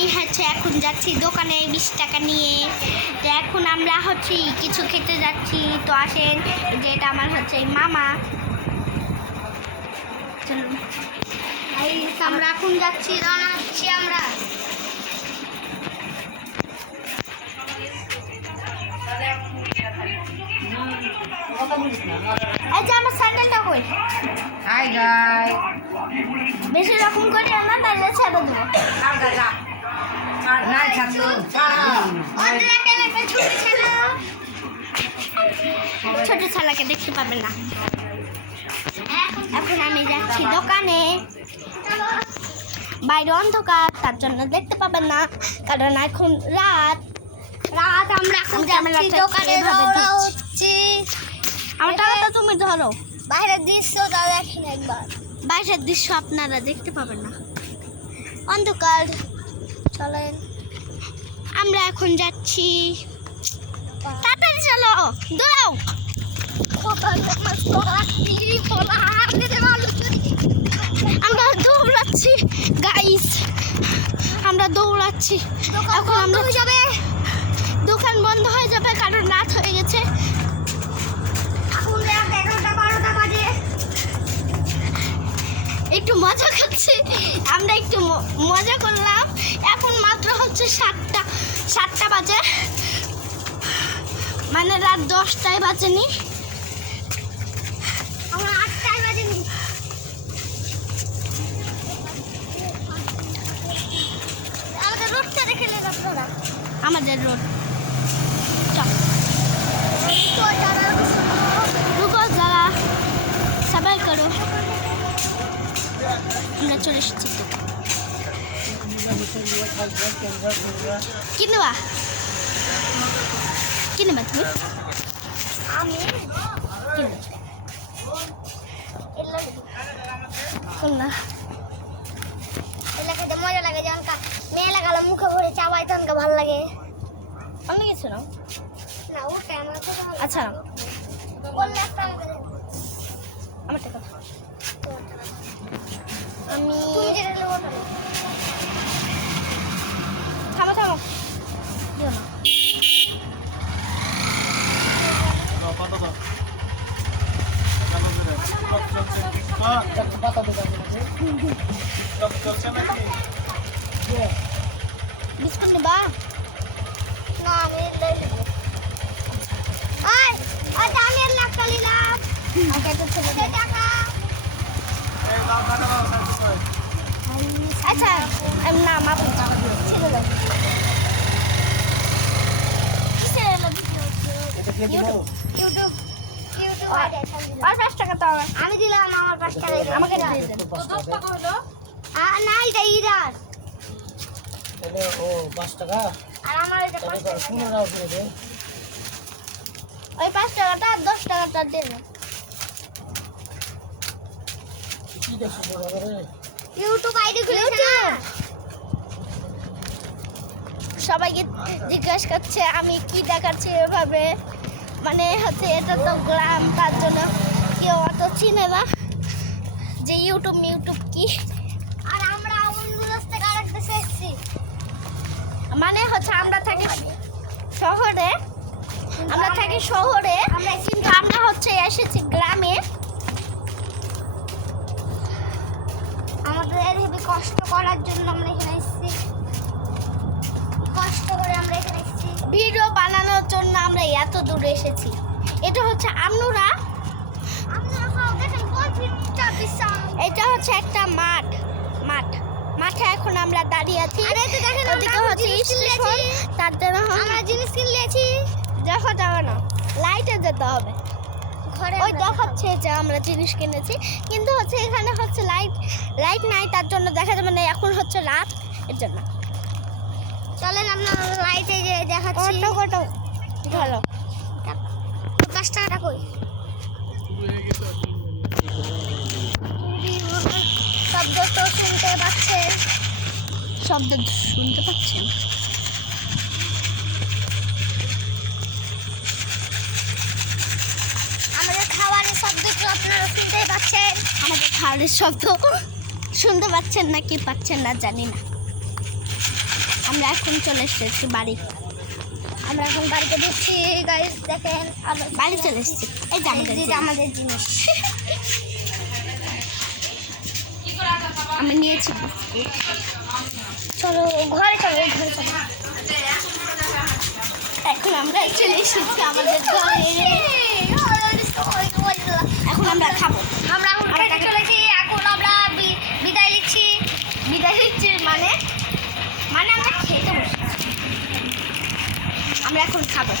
আমি হচ্ছে এখন যাচ্ছি দোকানে 20 টাকা নিয়ে। তো এখন আমরা হচ্ছে কিছু খেতে যাচ্ছি। তো আসেন, যে এটা আমার হচ্ছে মামা। চলুন আমরা এখন যাচ্ছি, রওনা হচ্ছি আমরা। এই যে আমার স্যান্ডেলটা কই? হাই গাই বেশি রকম করে না, তাহলে ছেড়ে দেবো। নাই ছাড়লো ছোট ছালাকে দেখতে পাবেন না। এখন আমি যাচ্ছি দোকানে। বাইরে অন্ধকার, তার জন্য দেখতে পাবেন না, কারণ এখন রাত। আমরা এখন যাচ্ছি দোকানে, রওনা হচ্ছি। আমার টাকাটা তুমি ধরো। বাইরের দৃশ্যটা দেখেন একবার। বাইরের দৃশ্য আপনারা দেখতে পাবেন না, অন্ধকার। চলেন, আমরা এখন যাচ্ছি। তাড়াতাড়ি চলো, দৌড়াও। আমরা দৌড়াচ্ছি গাইস, আমরা দৌড়াচ্ছি। এখন আমরা যাবে, দোকান বন্ধ হয়ে যাবে কারণ রাত হয়ে গেছে। একটু মজা করছি আমরা, একটু মজা করলাম। এখন মাত্র হচ্ছে 7টা বাজে, মানে রাত 10টায় বাজেনি, আমরা 8টায় বাজেনি। আমাদের রোডটা দেখে নেন আপনারা, আমাদের রোড। रुको जरा सबर करो, আমরা চলে এসেছি। কিনবা তুমি? আমি এলাকাতে মজা লাগে, যেমন মেয়ে লাগালে মুখে ভরে চাবাই তখন ভালো লাগে। অন্য কিছু না, না ওটা আমার। আচ্ছা বললে একটা আমার টাকা আমি থামো দিও না। বিস্কুট নিবা না? আমি আমি লাখটা নিলাম। আচ্ছা না মাপ আমি দিলাম, আমার 5 টাকা আমাকে দিয়ে দেন। না এটা ইরার, ও 5 টাকা। আর আমার এটা 5 টাকা। দেন ওই 5 টাকাটা 10 টাকাটা দেন। কি দেখছিস রে? ইউটিউব আইডি খুলেছে না, সবাইকে জিজ্ঞাসা করছে আমি কি দেখাচ্ছি এভাবে। মানে হচ্ছে এটা তো গ্রাম, তার জন্য কেউ অত চিনে না যে ইউটিউব কি। আর আমরা অন্য রাস্তা কাটতে এসেছি, মানে হচ্ছে আমরা থাকি শহরে, কিন্তু আমরা হচ্ছে এসেছি গ্রামে। আমাদের হেবি কষ্ট করার জন্য আমরা এখানে এসেছি, কষ্ট করে আমরা এখানে এসেছি ভিডিও বানানোর জন্য। আমরা এত দূরে এসেছি। এটা হচ্ছে এটা হচ্ছে একটা মাঠে এখন আমরা দাঁড়িয়ে আছি। ওদিকে হচ্ছে স্টেশন, তার জন্য আমরা জিনিস কিনলেছি। দেখা যাবে না, লাইটে যেতে হবে। ওই দেখাচ্ছে যে আমরা জিনিস কিনেছি, কিন্তু হচ্ছে এখানে হচ্ছে লাইট নাই, তার জন্য দেখা যাবে না। এখন হচ্ছে রাত, এর জন্য। চলেন আপনার লাইটে যে দেখাচ্ছি। ভালো 5 টাকাটা কই? শব্দ তো শুনতে পাচ্ছেন, আমাদের খাবারের শব্দ তো আপনারা শুনতেই পাচ্ছেন। আমাদের খাবারের শব্দ শুনতে পাচ্ছেন নাকি পাচ্ছেন না জানি না। আমরা এখন চলে এসেছি বাড়ি। আমরা এখন বাড়িতে ঢুকছি গাইস, দেখেন বাড়ি চলে এসেছি। এই যে আমাদের যেটা আমাদের জিনিস। আমি নিয়েছি চলো ঘরে চলো, ঘরে চলো। এখন আমরা চলে এসেছি আমাদের ঘরে। এখন আমরা খাবো। আমরা এখন খেতে চলেছি। এখন আমরা বিদায় নিচ্ছি। বিদায় দিচ্ছি মানে আমরা খেতে বসেছি। আমরা এখন খাবো।